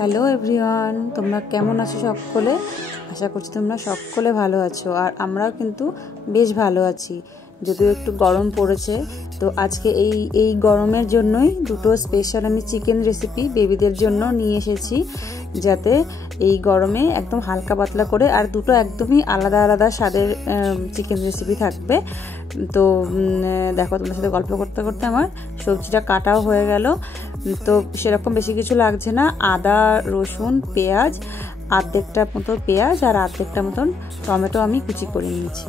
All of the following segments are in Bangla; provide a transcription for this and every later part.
হ্যালো এভরিওয়ান, তোমরা কেমন আছো সকলে? আশা করছি তোমরা সকলে ভালো আছো, আর আমরাও কিন্তু বেশ ভালো আছি। যদিও একটু গরম পড়েছে, তো আজকে এই গরমের জন্যই দুটো স্পেশাল আমি চিকেন রেসিপি বেবিদের জন্য নিয়ে এসেছি, যাতে এই গরমে একদম হালকা পাতলা করে, আর দুটো একদমই আলাদা আলাদা স্বাদের চিকেন রেসিপি থাকবে। তো দেখো, তোমাদের সাথে গল্প করতে করতে আমার সবজিটা কাটাও হয়ে গেল। তো সেরকম বেশি কিছু লাগছে না, আদা, রসুন, পেঁয়াজ, আর্ধেকটা মতো পেঁয়াজ আর আর্ধেকটা মতন টমেটো আমি কুচি করে নিয়েছি।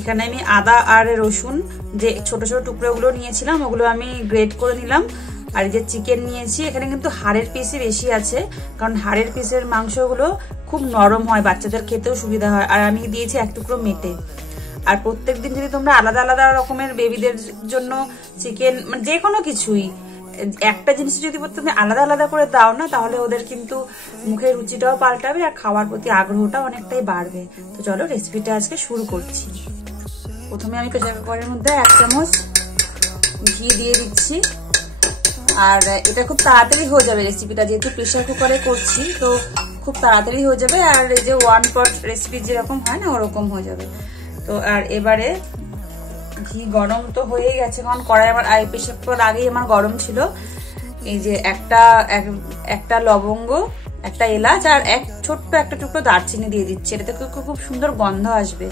এখানে আমি আদা আর রসুন যে ছোট ছোট টুকরোগুলো নিয়েছিলাম ওগুলো আমি গ্রেট করে নিলাম। আর এই যে চিকেন নিয়েছি, এখানে কিন্তু হাড়ের পিসই বেশি আছে, কারণ হাড়ের পিসের মাংসগুলো খুব নরম হয়, বাচ্চাদের খেতেও সুবিধা হয়। আর আমি দিয়েছি এক টুকরো মেটে। আর প্রত্যেকদিন যদি তোমরা আলাদা আলাদা রকমের বেবিদের জন্য চিকেন, মানে যে কোনো কিছুই একটা জিনিস যদি প্রত্যেকদিন আলাদা আলাদা করে দাও না, তাহলে ওদের কিন্তু মুখের রুচিটাও পাল্টাবে আর খাওয়ার প্রতি আগ্রহটাও অনেকটাই বাড়বে। তো চলো রেসিপিটা আজকে শুরু করছি। প্রথমে আমি প্রেসার কুকারের মধ্যে 1 চামচ ঘি দিয়ে দিচ্ছি। আর এটা খুব তাড়াতাড়ি হয়ে যাবে রেসিপিটা, যেহেতু প্রেসার কুকারে করছি তো খুব তাড়াতাড়ি হয়ে যাবে। আর এই যে 1 পট রেসিপি যেরকম হয় না, ওরকম হয়ে যাবে। তো আর এবারে ঘি গরম তো হয়ে গেছে, কারণ কড়াই আমার প্রেসার কুকার আগেই আমার গরম ছিল। এই যে একটা লবঙ্গ, একটা এলাচ আর ছোট্ট একটা টুকরো দারচিনি দিয়ে দিচ্ছি। এটাতে খুব সুন্দর গন্ধ আসবে,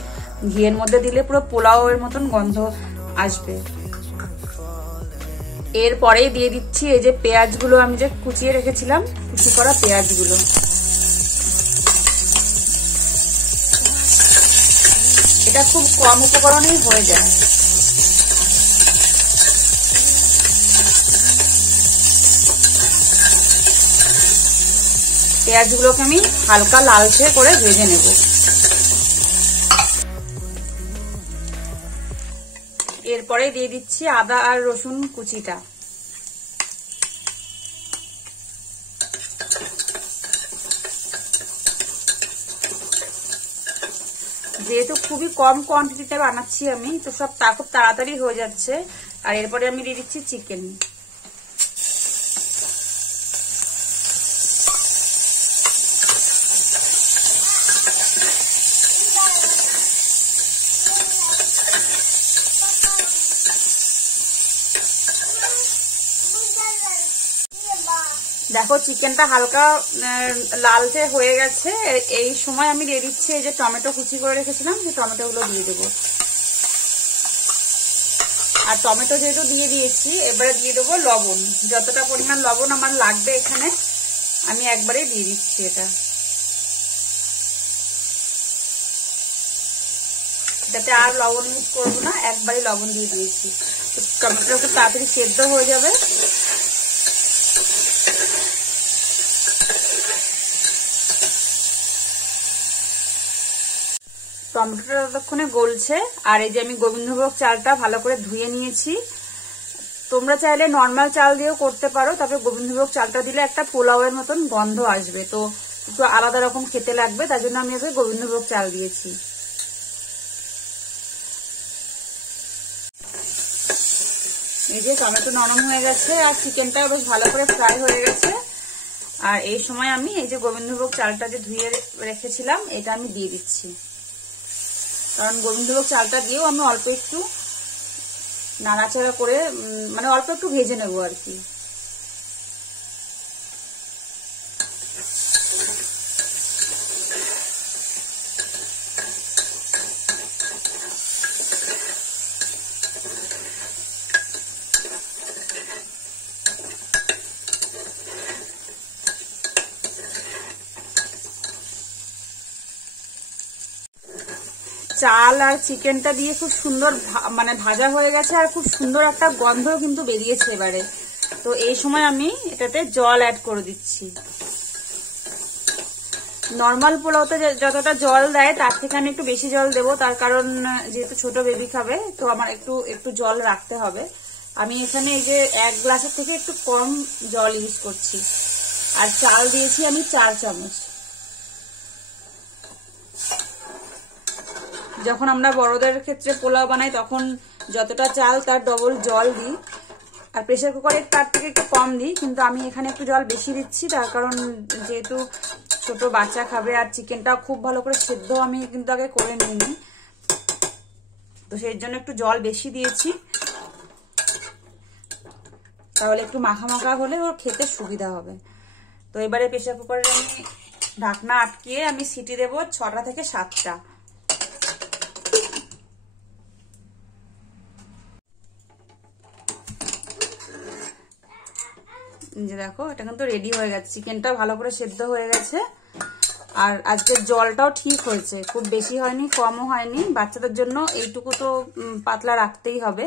ঘিয়ের মধ্যে দিলে পুরো পোলাও এর মতন গন্ধ আসবে। এরপরেই দিয়ে দিচ্ছি এই যে পেঁয়াজগুলো, আমি যে কুচিয়ে রেখেছিলাম, কুচি করা পেঁয়াজগুলো। এটা খুব কম উপকরণেই হয়ে যায়। পেঁয়াজগুলোকে আমি হালকা লালচে করে ভেজে নেব। এরপরে দিয়ে দিচ্ছি আদা আর রসুন কুচিটা। যেহেতু খুবই কম কোয়ান্টিটিতে বানাচ্ছি আমি, তো সব খুব তাড়াতাড়ি হয়ে যাচ্ছে। আর এরপরে আমি দিয়ে দিচ্ছি চিকেন। দেখো চিকেনটা হালকা লালচে হয়ে গেছে। এই সময় আমি দিয়ে দিচ্ছি এই যে টমেটো কুচি করে রেখেছিলাম, যে টমেটো গুলো দিয়ে দেবো। আর টমেটো যেহেতু দিয়ে দিয়েছি, এবারে দিয়ে দেবো লবণ। যতটা পরিমাণ লবণ আমার লাগবে এখানে আমি একবারে দিয়ে দিচ্ছি। এটাতে আর লবণ মিক্স করবো না, একবারে লবণ দিয়ে দিয়েছি। টমেটোটা খুব তাড়াতাড়ি সেদ্ধ হয়ে যাবে। টমেটোটা ততক্ষণে গলছে। আর এই যে আমি গোবিন্দভোগ চালটা ভালো করে ধুয়ে নিয়েছি। তোমরা চাইলে নর্মাল চাল দিয়েও করতে পারো, তবে গোবিন্দভোগ চালটা দিলে একটা পোলাওয়ের মতন গন্ধ আসবে, তো একটু আলাদা রকম খেতে লাগবে, তার জন্য আমি আগে গোবিন্দভোগ চাল দিয়েছি। এই যে টমেটো নরম হয়ে গেছে আর চিকেনটাও বেশ ভালো করে ফ্রাই হয়ে গেছে। আর এই সময় আমি এই যে গোবিন্দভোগ চালটা যে ধুয়ে রেখেছিলাম, এটা আমি দিয়ে দিচ্ছি। কারণ গোবিন্দভোগ চালটা দিয়েও আমি অল্প একটু নাড়াচাড়া করে, মানে অল্প একটু ভেজে নেবো আর কি। চাল আর চিকেনটা দিয়ে খুব সুন্দর মানে ভাজা হয়ে গেছে, আর খুব সুন্দর একটা গন্ধ কিন্তু বেরিয়েছে এবারে। তো এই সময় আমি এটাতে জল অ্যাড করে দিচ্ছি। নর্মাল পোলাওতে যতটা জল দেয় তার থেকে আমি একটু বেশি জল দেবো, তার কারণ যেহেতু ছোট বেবি খাবে, তো আমার একটু জল রাখতে হবে। আমি এখানে এই যে 1 গ্লাসের থেকে একটু কম জল ইউজ করছি। আর চাল দিয়েছি আমি 4 চামচ। যখন আমরা বড়দের ক্ষেত্রে পোলাও বানাই তখন যতটা চাল তার ডবল জল দিই। আর প্রেসার কুকারে তার থেকে একটু কম দিই, কিন্তু আমি এখানে একটু জল বেশি দিচ্ছি, তার কারণ যেহেতু ছোট বাচ্চা খাবে আর চিকেনটা খুব ভালো করে সেদ্ধ আমি কিন্তু আগে করে নিইনি, তো সেই জন্য একটু জল বেশি দিয়েছি, তাহলে একটু মাখা মাখা হলে ওর খেতে সুবিধা হবে। তো এবারে প্রেসার কুকারে আমি ঢাকনা আটকিয়ে আমি সিটি দেবো 6টা থেকে 7টা। যে দেখো এটা কিন্তু রেডি হয়ে গেছে, চিকেনটা ভালো করে সেদ্ধ হয়ে গেছে, আর আজকের জলটাও ঠিক হয়েছে, খুব বেশি হয়নি কমও হয়নি, বাচ্চাদের জন্য এইটুকু তো পাতলা রাখতেই হবে।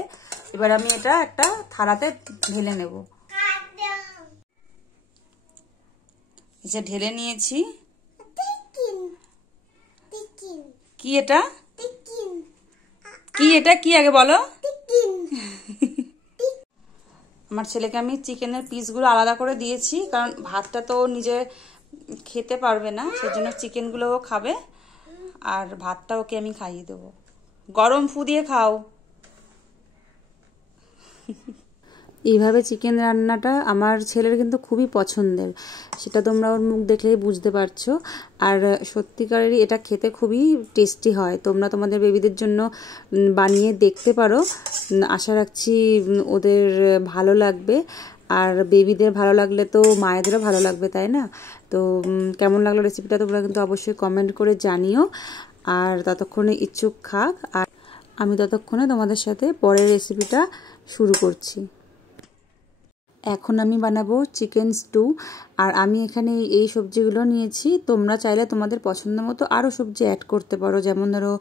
এবার আমি এটা একটা থালাতে ঢেলে নেব। এটা ঢেলে নিয়েছি। কি এটা কি এটা কি আগে বলো? আমার ছেলেকে আমি চিকেনের পিসগুলো আলাদা করে দিয়েছি, কারণ ভাতটা তো নিজে খেতে পারবে না, সেজন্য চিকেনগুলোও খাবে আর ভাতটা ওকে আমি খাইয়ে দেবো। গরম ফু দিয়ে খাও। এইভাবে চিকেন রান্নাটা আমার ছেলের কিন্তু খুবই পছন্দের, সেটা তোমরা ওর মুখ দেখলেই বুঝতে পারছো। আর সত্যিকারেরই এটা খেতে খুবই টেস্টি হয়, তোমরা তোমাদের বেবিদের জন্য বানিয়ে দেখতে পারো, আশা রাখছি ওদের ভালো লাগবে। আর বেবিদের ভালো লাগলে তো মায়েদেরও ভালো লাগবে, তাই না? তো কেমন লাগলো রেসিপিটা তোমরা কিন্তু অবশ্যই কমেন্ট করে জানিও। আর ততক্ষণে ইচ্ছুক খাক, আর আমি ততক্ষণে তোমাদের সাথে পরের রেসিপিটা শুরু করছি। এখন আমি বানাবো চিকেন স্টু, আর আমি এখানে এই সবজিগুলো নিয়েছি, তোমরা চাইলে তোমাদের পছন্দ মতো আরও সবজি অ্যাড করতে পারো, যেমন ধরো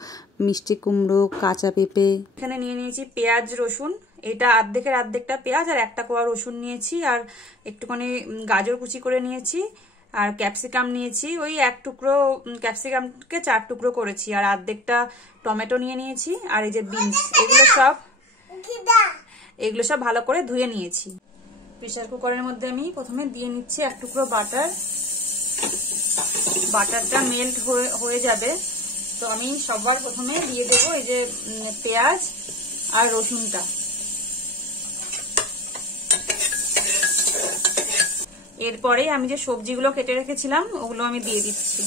মিষ্টি কুমড়ো, কাঁচা পেঁপে। এখানে নিয়ে নিয়েছি পেঁয়াজ রসুন, এটা অর্ধেকটা পেঁয়াজ আর একটা কোয়া রসুন নিয়েছি, আর একটুখানি গাজর কুচি করে নিয়েছি, আর ক্যাপসিকাম নিয়েছি, ওই 1 টুকরো ক্যাপসিকামকে 4 টুকরো করেছি, আর অর্ধেকটা টমেটো নিয়ে নিয়েছি, আর এই যে বিনস, এগুলো সব ভালো করে ধুয়ে নিয়েছি। প্রেসার কুকারের মধ্যে আমি প্রথমে দিয়ে নিচ্ছি 1 টুকরো বাটার। বাটারটা মেল্ট হয়ে যাবে, তো আমি সবার প্রথমে দিয়ে দেবো এই যে পেঁয়াজ আর রসুনটা। এরপরে আমি যে সবজিগুলো কেটে রেখেছিলাম ওগুলো আমি দিয়ে দিচ্ছি।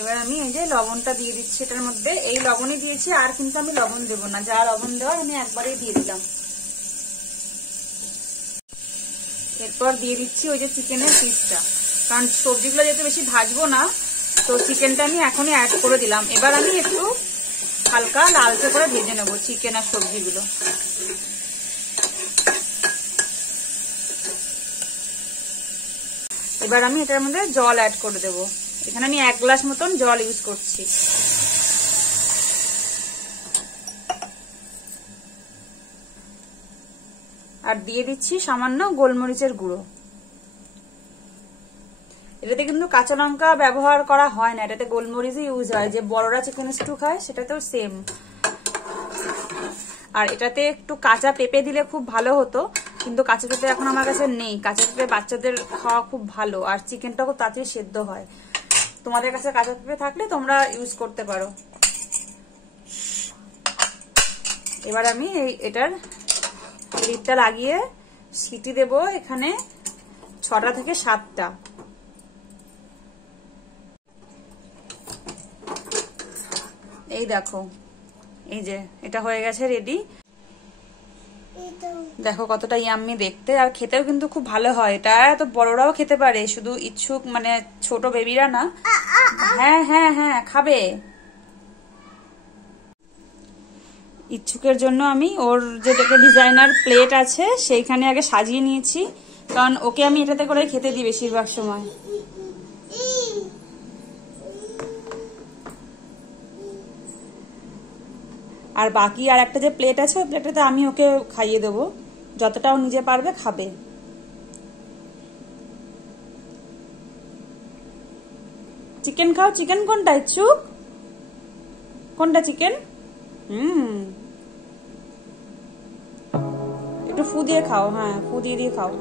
এবার আমি এই যে লবণটা দিয়ে দিচ্ছি এটার মধ্যে, এই লবণই দিয়েছি, আর কিন্তু আমি লবণ দেবো না, যা লবণ দেওয়ার আমি একবারেই দিয়ে দিলাম। এরপর দিয়ে দিচ্ছি ওই যে চিকেনের পিসটা, কারণ সবজিগুলো যেহেতু বেশি ভাজবো না, তো চিকেনটা আমি এখনই অ্যাড করে দিলাম। এবার আমি একটু হালকা লালচে করে ভেজে নেবো চিকেন আর সবজিগুলো। এবার আমি এটার মধ্যে জল অ্যাড করে দেবো, এখানে আমি 1 গ্লাস মতন জল ইউজ করছি। আর দিয়ে দিচ্ছি সামান্য গোলমরিচের গুঁড়ো। এটাতে কিন্তু কাঁচা লঙ্কা ব্যবহার করা হয় না, এটাতে গোলমরিচই ইউজ হয়, যে বড়রা চিকেন স্টু খায় সেটাতেও সেম। আর এটাতে একটু কাঁচা পেঁপে দিলে খুব ভালো হতো, কিন্তু কাঁচা পেঁপে এখন আমার কাছে নেই। কাঁচা পেঁপে বাচ্চাদের খাওয়া খুব ভালো, আর চিকেনটাও খুব তাড়াতাড়ি সেদ্ধ হয়। তোমাদের কাছে কাঁচা পেঁপে থাকলে তোমরা ইউজ করতে পারো। এবার আমি এটার লিডটা লাগিয়ে সিটি দেব এখানে 6টা থেকে 7টা। এই দেখো, এই যে এটা হয়ে গেছে রেডি। দেখো কতটা ইয়াম্মি দেখতে, আর খেতেও কিন্তু খুব ভালো হয়। এটা তো বড়রাও খেতে পারে, শুধু ইচ্ছুক মানে ছোট বেবিরা না। হ্যাঁ হ্যাঁ হ্যাঁ খাবে। ইচ্ছুকের জন্য আমি ওর যে ডিজাইনার প্লেট আছে সেইখানে আগে সাজিয়ে নিয়েছি, কারণ ওকে আমি এটাতে করে খেতে দিই বেশিরভাগ সময়। আর বাকি আর একটা যে প্লেট আছে ওই প্লেটটাতে আমি ওকে খাইয়ে দেবো, যতটা ও নিজে পারবে খাবে। চিকেন খাও। চিকেন কোনটা ইচ্ছুক? কোনটা চিকেন? একটু ফু দিয়ে খাও। হ্যাঁ ফু দিয়ে খাও।